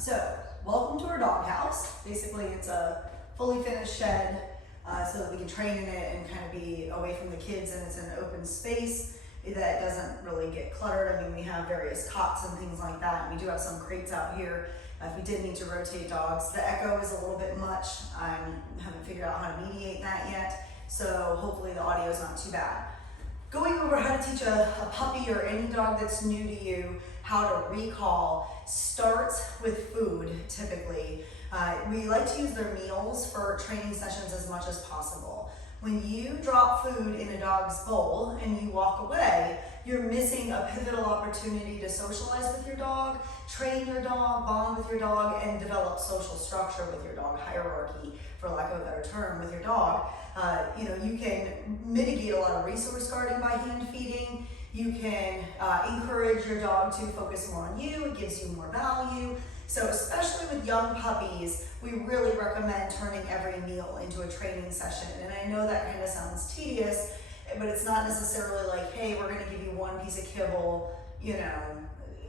So, welcome to our doghouse. Basically, it's a fully finished shed so that we can train in it and kind of be away from the kids, and it's an open space that doesn't really get cluttered. I mean, we have various cots and things like that, and we do have some crates out here if we did need to rotate dogs. The echo is a little bit much. I haven't figured out how to mediate that yet, so hopefully the audio is not too bad. Going over how to teach a puppy or any dog that's new to you how to recall starts with food, typically. We like to use their meals for training sessions as much as possible. When you drop food in a dog's bowl and you walk away, you're missing a pivotal opportunity to socialize with your dog, train your dog, bond with your dog, and develop social structure with your dog, hierarchy, for lack of a better term, with your dog. You can mitigate a lot of resource guarding by hand feeding. You can encourage your dog to focus more on you. It gives you more value. So especially with young puppies, we really recommend turning every meal into a training session. And I know that kind of sounds tedious, but it's not necessarily like, hey, we're going to give you one piece of kibble,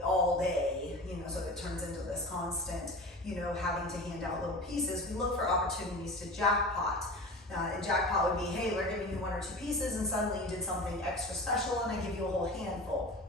all day, so it turns into this constant, having to hand out little pieces. We look for opportunities to jackpot. And jackpot would be, hey, we're giving you 1 or 2 pieces and suddenly you did something extra special and I give you a whole handful.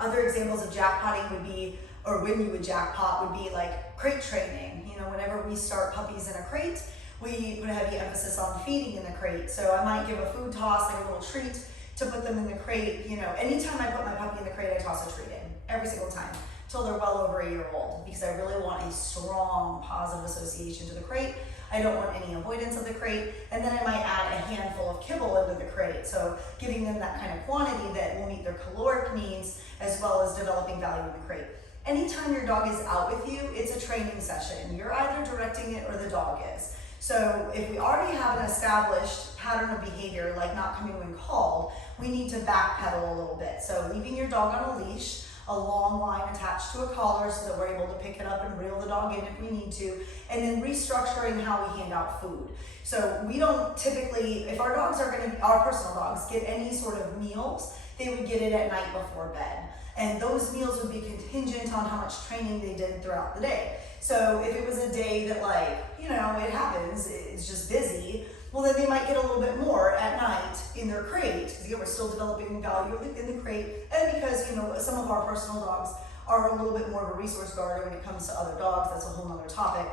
Other examples of jackpotting would be, or when you would jackpot, would be like crate training. Whenever we start puppies in a crate, we put a heavy emphasis on feeding in the crate. So I might give a food toss, like a little treat to put them in the crate. Anytime I put my puppy in the crate, I toss a treat in, every single time, until they're well over a year old, because I really want a strong positive association to the crate. I don't want any avoidance of the crate, and then I might add a handful of kibble into the crate, so giving them that kind of quantity that will meet their caloric needs, as well as developing value in the crate. Anytime your dog is out with you, it's a training session. You're either directing it or the dog is. So if we already have an established pattern of behavior, like not coming when called, we need to backpedal a little bit. So leaving your dog on a leash, a long line attached to a collar so that we're able to pick it up and reel the dog in if we need to, and then restructuring how we hand out food. So we don't typically, if our dogs are our personal dogs, get any sort of meals, they would get it at night before bed. And those meals would be contingent on how much training they did throughout the day. So if it was a day that it happens, it's just busy, well then they might get a little bit more at night in their crate, because we're still developing value in the crate, and because some of our personal dogs are a little bit more of a resource guarder when it comes to other dogs. That's a whole other topic.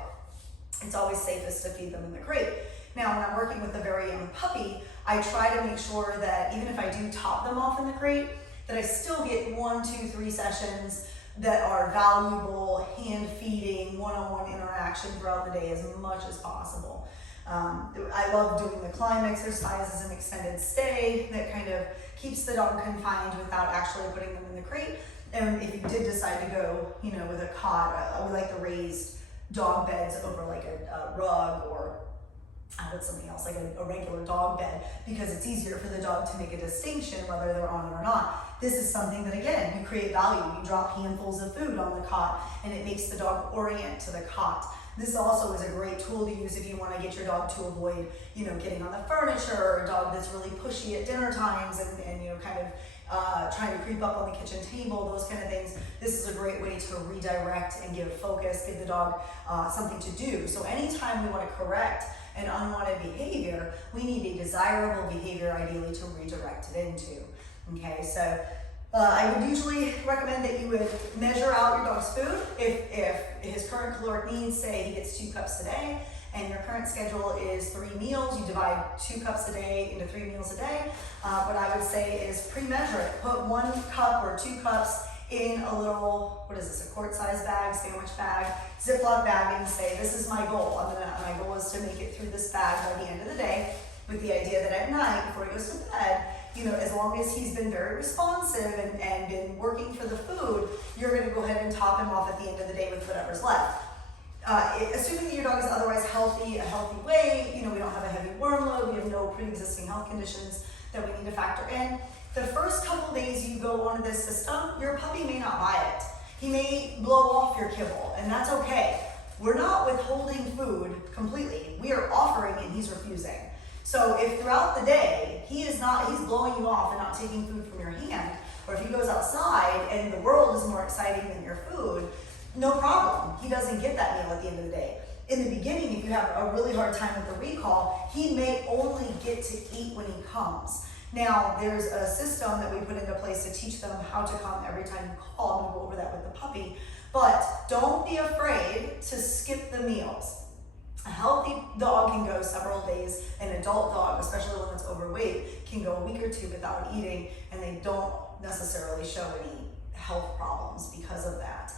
It's always safest to feed them in the crate. Now, when I'm working with a very young puppy, I try to make sure that even if I do top them off in the crate, that I still get 1, 2, 3 sessions that are valuable, hand feeding, one-on-one interaction throughout the day as much as possible. I love doing the climb exercises and extended stay that kind of keeps the dog confined without actually putting them in the crate. And if you did decide to go, with a cot, we like the raised dog beds over like a rug, or something else, like a regular dog bed, because it's easier for the dog to make a distinction whether they're on it or not. This is something that, again, you create value. You drop handfuls of food on the cot and it makes the dog orient to the cot. This also is a great tool to use if you want to get your dog to avoid, getting on the furniture, or a dog that's really pushy at dinner times and kind of trying to creep up on the kitchen table, those kind of things. This is a great way to redirect and give focus, give the dog something to do. So anytime we want to correct an unwanted behavior, we need a desirable behavior ideally to redirect it into. Okay, so I would usually recommend that you would measure out your dog's food. If his current caloric needs, say he gets 2 cups a day, and your current schedule is 3 meals, you divide 2 cups a day into 3 meals a day. What I would say is pre-measure it. Put 1 cup or 2 cups in a little, a quart-sized bag, sandwich bag, Ziploc bag, and say, this is my goal. My goal is to make it through this bag by the end of the day, with the idea that at night, before he goes to bed, as long as he's been very responsive and been working for the food, you're going to go ahead and top him off at the end of the day with whatever's left. Assuming that your dog is otherwise healthy, a healthy weight, we don't have a heavy worm load, we have no pre-existing health conditions that we need to factor in. The first couple days you go onto this system, your puppy may not buy it. He may blow off your kibble, and that's okay. We're not withholding food completely. We are offering and he's refusing. So if throughout the day he's blowing you off and not taking food from your hand, or if he goes outside and the world is more exciting than your food, no problem. He doesn't get that meal at the end of the day. In the beginning, if you have a really hard time with the recall, he may only get to eat when he comes. Now, there's a system that we put into place to teach them how to come every time you call. I'm going to go over that with the puppy. But don't be afraid to skip the meals. A healthy dog can go several days. An adult dog, especially one that's overweight, can go a week or two without eating, and they don't necessarily show any health problems because of that.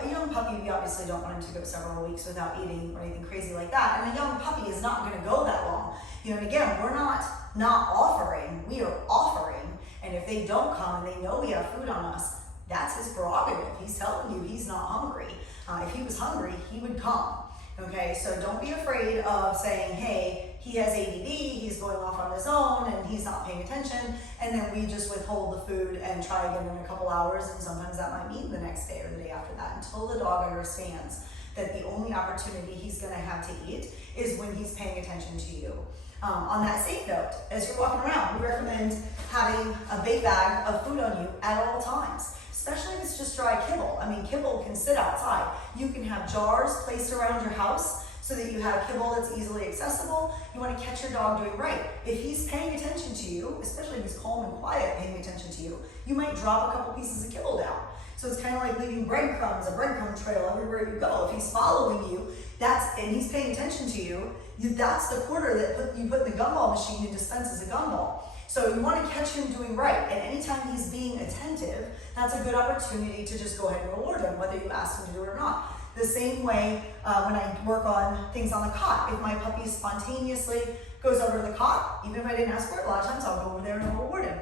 A young puppy, we obviously don't want him to go several weeks without eating or anything crazy like that. And a young puppy is not going to go that long. And again, we're not offering, we are offering. And if they don't come and they know we have food on us, that's his prerogative. He's telling you he's not hungry. If he was hungry, he would come. Okay, so don't be afraid of saying, hey, he has ADD, he's going off on his own, and he's not paying attention, and then we just withhold the food and try again in a couple hours, and sometimes that might mean the next day or the day after that, until the dog understands that the only opportunity he's going to have to eat is when he's paying attention to you. On that same note, as you're walking around, we recommend having a bait bag of food on you at all times. Especially if it's just dry kibble. I mean, kibble can sit outside. You can have jars placed around your house so that you have kibble that's easily accessible. You want to catch your dog doing right. If he's paying attention to you, especially if he's calm and quiet paying attention to you, you might drop a couple pieces of kibble down. So it's kind of like leaving breadcrumbs, a breadcrumb trail everywhere you go. If he's following you, and he's paying attention to you, that's the quarter that you put in the gumball machine and dispenses a gumball. So you want to catch him doing right, and anytime he's being attentive, that's a good opportunity to just go ahead and reward him, whether you ask him to do it or not. The same way when I work on things on the cot, if my puppy spontaneously goes over to the cot, even if I didn't ask for it, a lot of times I'll go over there and I'll reward him.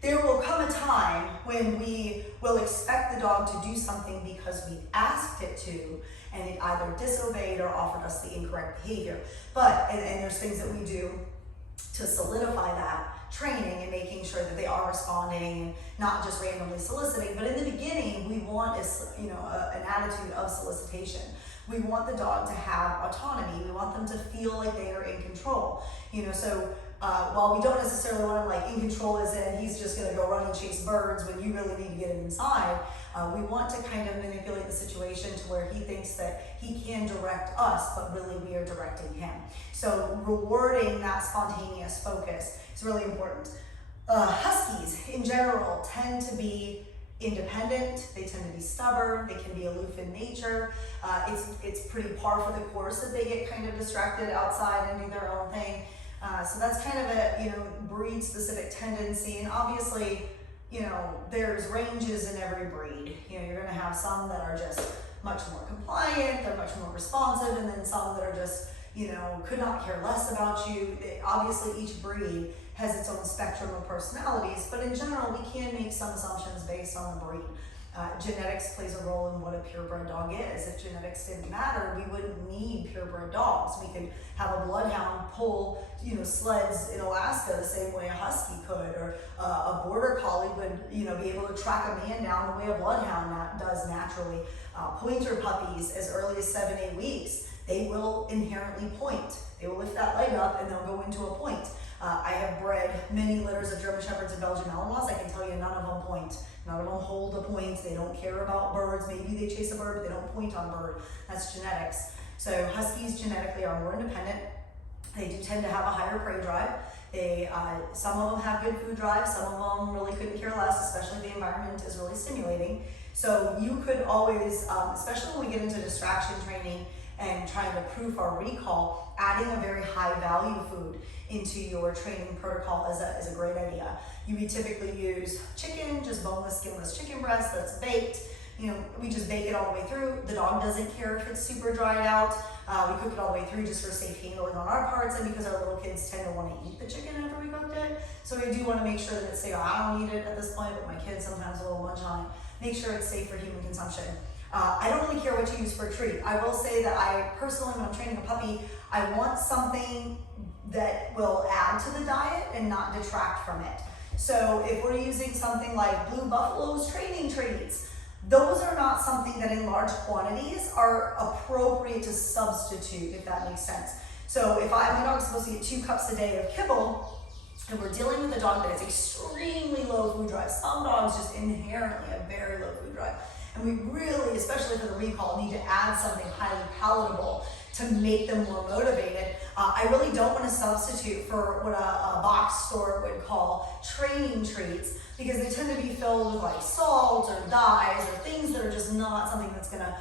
There will come a time when we will expect the dog to do something because we asked it to, and it either disobeyed or offered us the incorrect behavior. And there's things that we do to solidify that training and making sure that they are responding, not just randomly soliciting. But in the beginning, we want an attitude of solicitation. We want the dog to have autonomy. We want them to feel like they are in control. While we don't necessarily want him like in control as in he's just going to go run and chase birds when you really need to get him inside, we want to kind of manipulate the situation to where he thinks that he can direct us, but really we are directing him. So rewarding that spontaneous focus is really important. Huskies in general tend to be independent, they tend to be stubborn, they can be aloof in nature. It's pretty par for the course that they get kind of distracted outside and do their own thing. So that's kind of a breed specific tendency, and obviously there's ranges in every breed. You're going to have some that are just much more compliant, they're much more responsive, and then some that are just could not care less about you. Obviously each breed has its own spectrum of personalities, but in general we can make some assumptions based on the breed. Genetics plays a role in what a purebred dog is. If genetics didn't matter, we wouldn't need purebred dogs. We could have a bloodhound pull, sleds in Alaska the same way a husky could, or a border collie would, be able to track a man down the way a bloodhound does naturally. Pointer puppies, as early as 7-8 weeks, they will inherently point. They will lift that leg up and they'll go into a point. I have bred many litters of German Shepherds and Belgian Malinois. I can tell you none of them point. None of them hold a point. They don't care about birds. Maybe they chase a bird, but they don't point on a bird. That's genetics. So Huskies genetically are more independent. They do tend to have a higher prey drive. Some of them have good food drive. Some of them really couldn't care less, especially if the environment is really stimulating. So you could always, especially when we get into distraction training and trying to proof our recall, adding a very high value food into your training protocol is a great idea. You would typically use chicken, just boneless, skinless chicken breast that's baked. We just bake it all the way through. The dog doesn't care if it's super dried out. We cook it all the way through just for safe handling on our parts, and because our little kids tend to want to eat the chicken after we cooked it. So we do want to make sure that it's safe. I don't eat it at this point, but my kids sometimes will munch on it. Make sure it's safe for human consumption. I don't really care what you use for a treat. I will say that I personally, when I'm training a puppy, I want something that will add to the diet and not detract from it. So if we're using something like Blue Buffalo's training treats, those are not something that in large quantities are appropriate to substitute, if that makes sense. So if my dog's supposed to get 2 cups a day of kibble, and we're dealing with a dog that has extremely low food drive, some dogs just inherently have very low food drive, And we really, especially for the recall, need to add something highly palatable to make them more motivated. I really don't want to substitute for what a box store would call training treats, because they tend to be filled with like salt or dyes or things that are just not something that's going to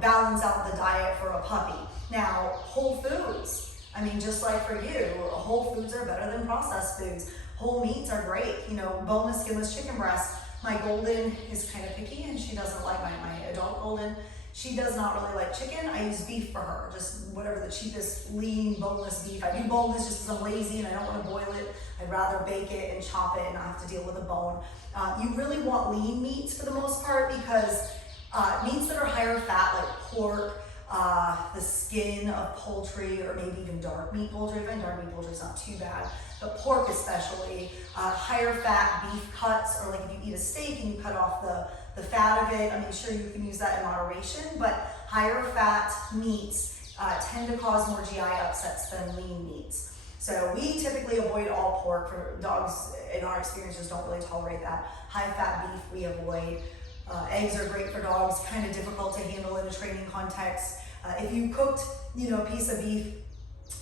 balance out the diet for a puppy. Now, whole foods, I mean, just like for you, whole foods are better than processed foods. Whole meats are great, you know, boneless, skinless chicken breast. My golden is kind of picky and she doesn't like my adult golden. She does not really like chicken. I use beef for her, just whatever the cheapest lean boneless beef. I do boneless just because I'm lazy and I don't want to boil it. I'd rather bake it and chop it and not have to deal with a bone. You really want lean meats for the most part, because meats that are higher fat, like pork, the skin of poultry, or maybe even dark meat poultry. I find dark meat poultry is not too bad, but pork especially, higher fat beef cuts, or like if you eat a steak and you cut off the fat of it, I mean, sure, you can use that in moderation, but higher fat meats tend to cause more GI upsets than lean meats. So we typically avoid all pork. For dogs, in our experience, just don't really tolerate that. High fat beef we avoid. Eggs are great for dogs, kind of difficult to handle in a training context. If you cooked, you know, a piece of beef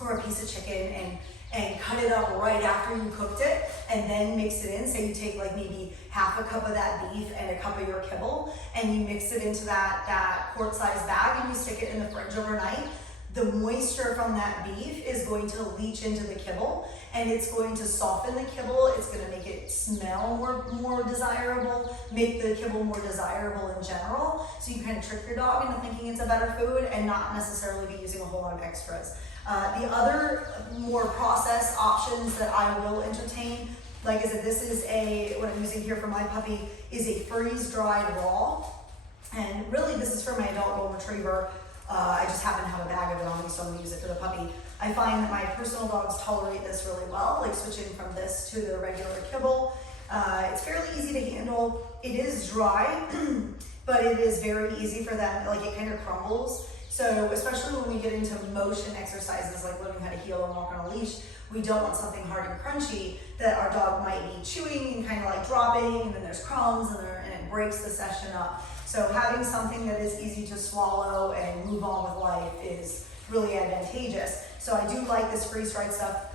or a piece of chicken and cut it up right after you cooked it and then mix it in, say you take like maybe half a cup of that beef and a cup of your kibble and you mix it into that quart-sized bag and you stick it in the fridge overnight, the moisture from that beef is going to leach into the kibble and it's going to soften the kibble. It's going to make it smell more desirable, make the kibble more desirable in general. So you kind of trick your dog into thinking it's a better food and not necessarily be using a whole lot of extras. The other more processed options that I will entertain, like I said, this is what I'm using here for my puppy, is a freeze-dried raw. And really this is for my adult golden retriever. I just happen to have a bag of it on me, so I'm gonna use it for the puppy. I find that my personal dogs tolerate this really well, like switching from this to their regular kibble. It's fairly easy to handle. It is dry, but it is very easy for them, like it kind of crumbles. So especially when we get into motion exercises, like learning how to heel and walk on a leash, we don't want something hard and crunchy that our dog might be chewing and kind of like dropping, and then there's crumbs and it breaks the session up. So having something that is easy to swallow and move on with life is really advantageous. So I do like this freeze-dried stuff.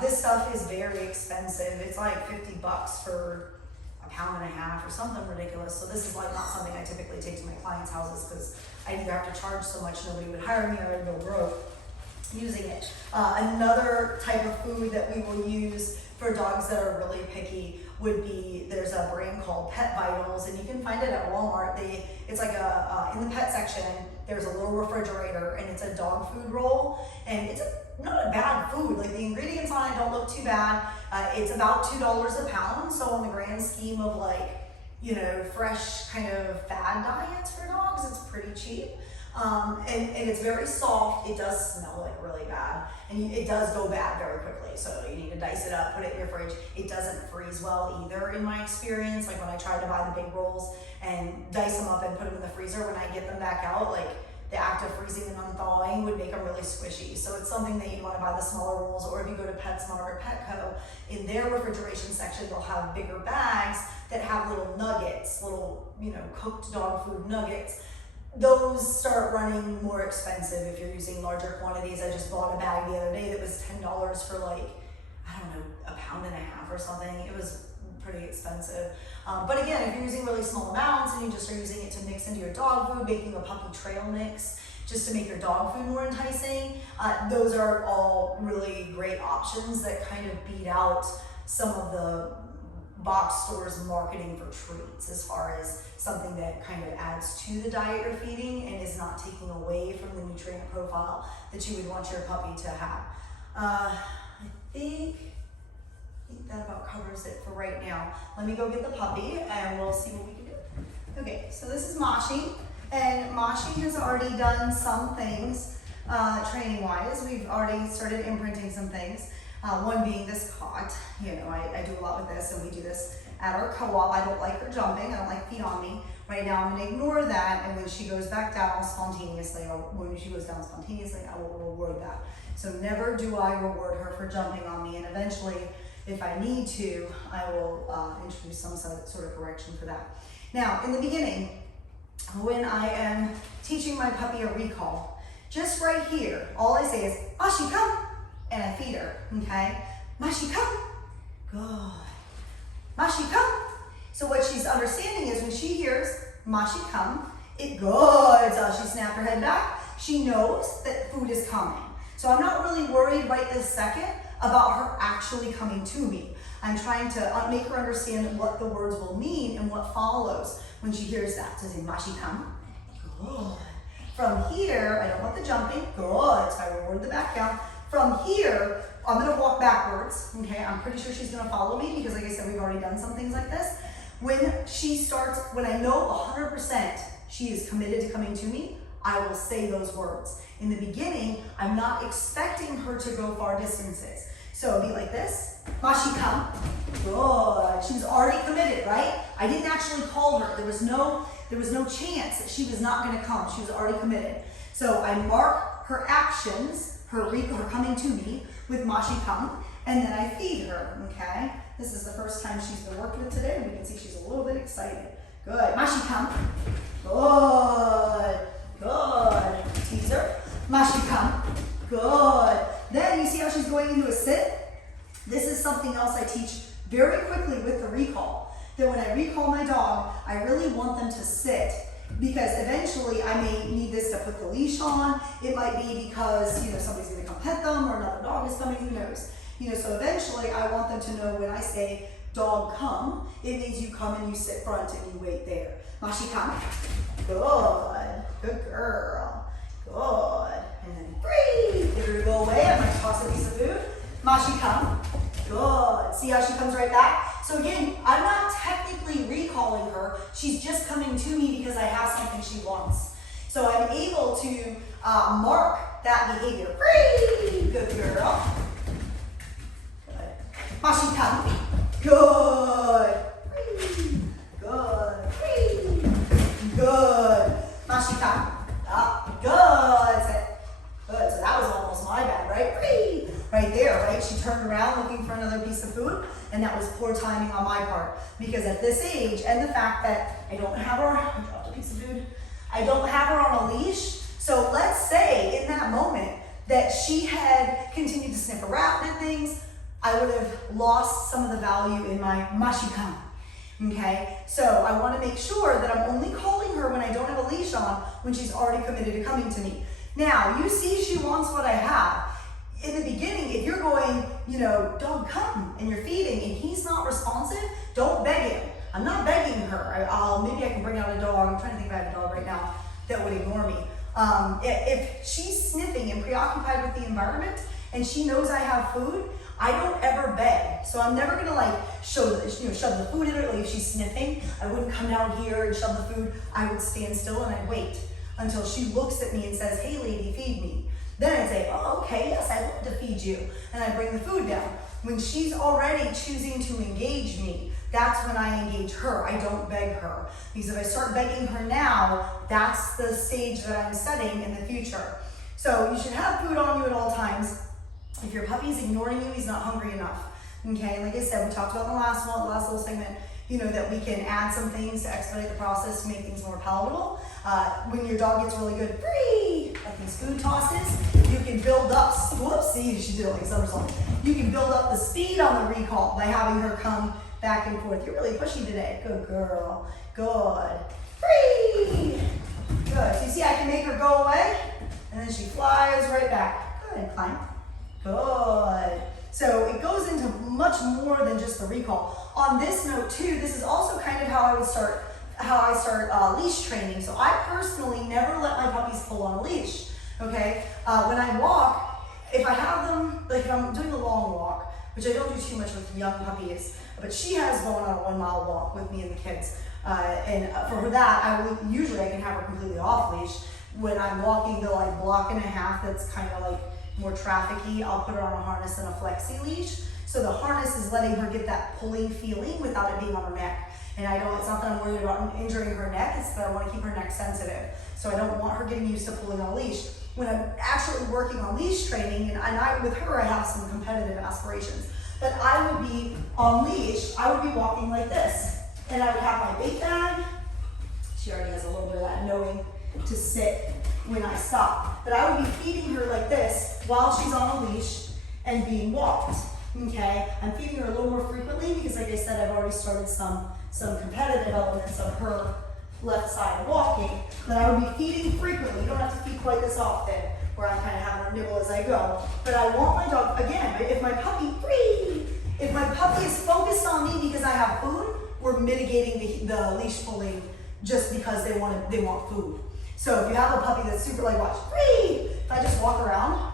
This stuff is very expensive. It's like $50 for a pound and a half or something ridiculous. So this is like not something I typically take to my clients' houses because I either have to charge so much nobody would hire me or I'd go broke using it. Another type of food that we will use for dogs that are really picky would be, there's a brand called Pet Vitals, and you can find it at Walmart. It's like in the pet section, there's a little refrigerator, and it's a dog food roll, and it's not a bad food. Like the ingredients on it don't look too bad. It's about $2 a pound, so on the grand scheme of like, you know, fresh kind of fad diets for dogs, it's pretty cheap. And it's very soft. It does smell like really bad, and it does go bad very quickly. So you need to dice it up, put it in your fridge. It doesn't freeze well either in my experience. Like when I tried to buy the big rolls and dice them up and put them in the freezer, when I get them back out, like the act of freezing and unthawing would make them really squishy. So it's something that you want to buy the smaller rolls, or if you go to PetSmart or Petco, in their refrigeration section, they'll have bigger bags that have little nuggets, little, you know, cooked dog food nuggets. Those start running more expensive if you're using larger quantities. I just bought a bag the other day that was $10 for like, I don't know, a pound and a half or something. It was pretty expensive. But again, if you're using really small amounts and you just are using it to mix into your dog food, making a puppy trail mix just to make your dog food more enticing, those are all really great options that kind of beat out some of the box stores marketing for treats, as far as something that kind of adds to the diet you're feeding and is not taking away from the nutrient profile that you would want your puppy to have. I think that about covers it for right now. Let me go get the puppy and we'll see what we can do. Okay, so this is Mashi, and Mashi has already done some things training-wise. We've already started imprinting some things. One being this cot. You know, I do a lot with this, and we do this at our co-op. I don't like her jumping. I don't like feet on me. Right now, I'm going to ignore that, and when she goes back down spontaneously, or when she goes down spontaneously, I will reward that. So never do I reward her for jumping on me, and eventually, if I need to, I will introduce some sort of correction for that. Now, in the beginning, when I am teaching my puppy a recall. Just right here, all I say is, Mashi, come, and I feed her, okay? Mashi, come, good. Mashi, come. So what she's understanding is when she hears Mashi, come, it good. So she snapped her head back. She knows that food is coming. So I'm not really worried right this second about her actually coming to me. I'm trying to make her understand what the words will mean and what follows when she hears that. So say, Mashi, come, good. From here, I don't want the jumping, good. So I reward the back count. From here, I'm gonna walk backwards, okay? I'm pretty sure she's gonna follow me because like I said, we've already done some things like this. When she starts, when I know 100% she is committed to coming to me, I will say those words. In the beginning, I'm not expecting her to go far distances. So it'll be like this, Mashi, come, good. She's already committed, right? I didn't actually call her. There was no chance that she was not gonna come. She was already committed. So I mark her actions, her coming to me with Mashi, come, and then I feed her, okay? This is the first time she's been worked with today, and we can see she's a little bit excited. Good, Mashi, come, good, good. Teaser, Mashi, come, good. Then you see how she's going into a sit? This is something else I teach very quickly with the recall. That when I recall my dog, I really want them to sit because eventually I may need this to put the leash on. It might be because, somebody's gonna come pet them or another dog is coming, who knows? So eventually I want them to know when I say dog come, it means you come and you sit front and you wait there. Mashi, come, good girl, good. And then breathe, get her to go away. I might toss a piece of food. Mashi, come, good. See how she comes right back? So again, I'm not technically recalling her. She's just coming to me because I have something she wants. So I'm able to mark that behavior. Breathe, good girl. Good. Mashi, come, good. Breathe, good. Breathe, good. Mashi, come, up, good. Sit. Good, so that was almost my bad, right? Breathe. Right there, right? She turned around looking for another piece of food, and that was poor timing on my part. Because at this age, and the fact that I don't have her, I dropped a piece of food, I don't have her on a leash, so let's say in that moment that she had continued to sniff around and things, I would have lost some of the value in my Mashi, come. Okay, so I want to make sure that I'm only calling her when I don't have a leash on, when she's already committed to coming to me. Now, you see she wants what I have. In the beginning, if you're going, dog come, and you're feeding, and he's not responsive, don't beg him. I'm not begging her. Maybe I can bring out a dog. I'm trying to think if I have a dog right now that would ignore me. If she's sniffing and preoccupied with the environment, and she knows I have food, I don't ever beg. So I'm never gonna shove the food in her. Like if she's sniffing, I wouldn't come down here and shove the food. I would stand still and I'd wait until she looks at me and says, hey lady, feed me. Then I'd say, oh, okay, yes, I'd love to feed you. And I bring the food down. When she's already choosing to engage me, that's when I engage her. I don't beg her. Because if I start begging her now, that's the stage that I'm setting in the future. So you should have food on you at all times. If your puppy's ignoring you, he's not hungry enough. Okay, like I said, we talked about in the last little segment, that we can add some things to expedite the process to make things more palatable. When your dog gets really good, free, like these food tosses, you can build up, whoopsie, she did it like a somersault. You can build up the speed on the recall by having her come back and forth. You're really pushy today. Good girl. Good. Free. Good. So you see I can make her go away, and then she flies right back. Good. Climb. Good. So it goes into much more than just the recall. On this note too, this is also kind of how I start leash training. So I personally never let my puppies pull on a leash. Okay. When I walk, if I have them, like if I'm doing a long walk, which I don't do too much with young puppies, but she has gone on a 1 mile walk with me and the kids. And for that, I can have her completely off leash. When I'm walking the block and a half, that's kind of more trafficky, I'll put her on a harness and a flexi leash. So the harness is letting her get that pulling feeling without it being on her neck. And it's not that I'm worried about injuring her neck, it's that I want to keep her neck sensitive. So I don't want her getting used to pulling on a leash. When I'm actually working on leash training, and with her I have some competitive aspirations, but I would be on leash, I would be walking like this. And I would have my bait bag, she She already has a little bit of that knowing to sit when I stop. But I would be feeding her like this while she's on a leash and being walked, okay? I'm feeding her a little more frequently because, like I said, I've already started some competitive elements of her left side walking, but I would be feeding frequently. You don't have to feed quite this often, where I'm kind of having a nibble as I go. But I want my dog, again, if my puppy, if my puppy is focused on me because I have food, we're mitigating the leash pulling just because they want food. So if you have a puppy that's super like, watch, if I just walk around,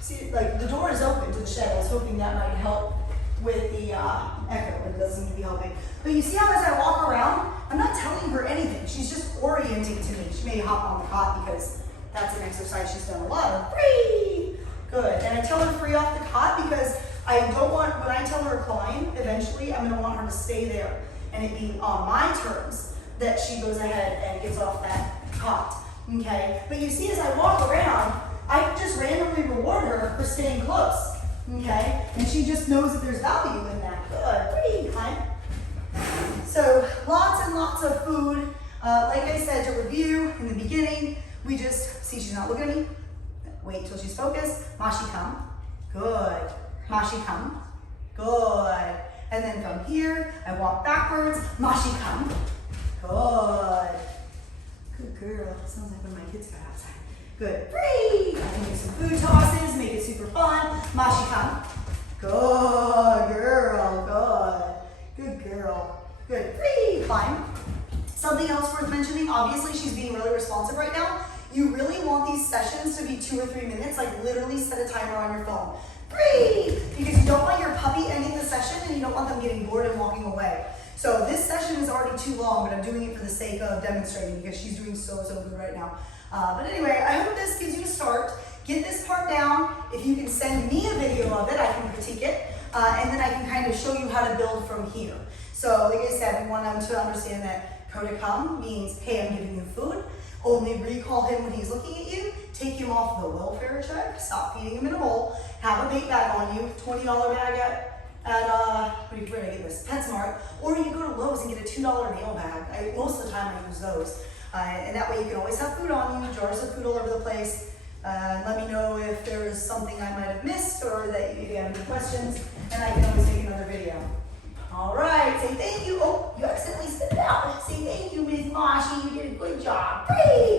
see, like the door is open to the shed. I was hoping that might help with the echo, but it doesn't seem to be helping. But you see how as I walk around, I'm not telling her anything. She's just orienting to me. She may hop on the cot because that's an exercise she's done a lot of. Free! Good. And I tell her free off the cot because I don't want, when I tell her climb, eventually I'm gonna want her to stay there and it be on my terms that she goes ahead and gets off that cot, okay? But you see as I walk around, I just randomly reward her for staying close, okay? And she just knows that there's value in that. Good, pretty, climb. So lots and lots of food. Like I said, to review in the beginning, we just, see she's not looking at me. Wait till she's focused. Mashi come. Good. Mashi come. Good. And then from here, I walk backwards. Mashi come. Good. Good girl. Sounds like when my kids got outside. Good. Free. I can do some food tosses, make it super fun. Mashi come. Good girl. Good. Good girl. Good. Free. Climb. Something else worth mentioning, obviously she's being really responsive right now. You really want these sessions to be 2 or 3 minutes, like literally set a timer on your phone. Free! Because you don't want your puppy ending the session and you don't want them getting bored and walking away. So this session is already too long, but I'm doing it for the sake of demonstrating because she's doing so good right now. But anyway, I hope this gives you a start. Get this part down. If you can send me a video of it, I can critique it. And then I can kind of show you how to build from here. So like I said, we want them to understand that Koda come means, hey, I'm giving you food. Only recall him when he's looking at you. Take him off the welfare check. Stop feeding him in a bowl. Have a bait bag on you. $20 bag at where did I get this? PetSmart. Or you can go to Lowe's and get a $2 meal bag. Most of the time I use those. And that way you can always have food on you. Jars of food all over the place. Let me know if there is something I might have missed or that if you have any questions. And I can always make another video. All right, say thank you. Oh, you accidentally spit it out. Say thank you, Ms. Mashi. You did a good job. Great.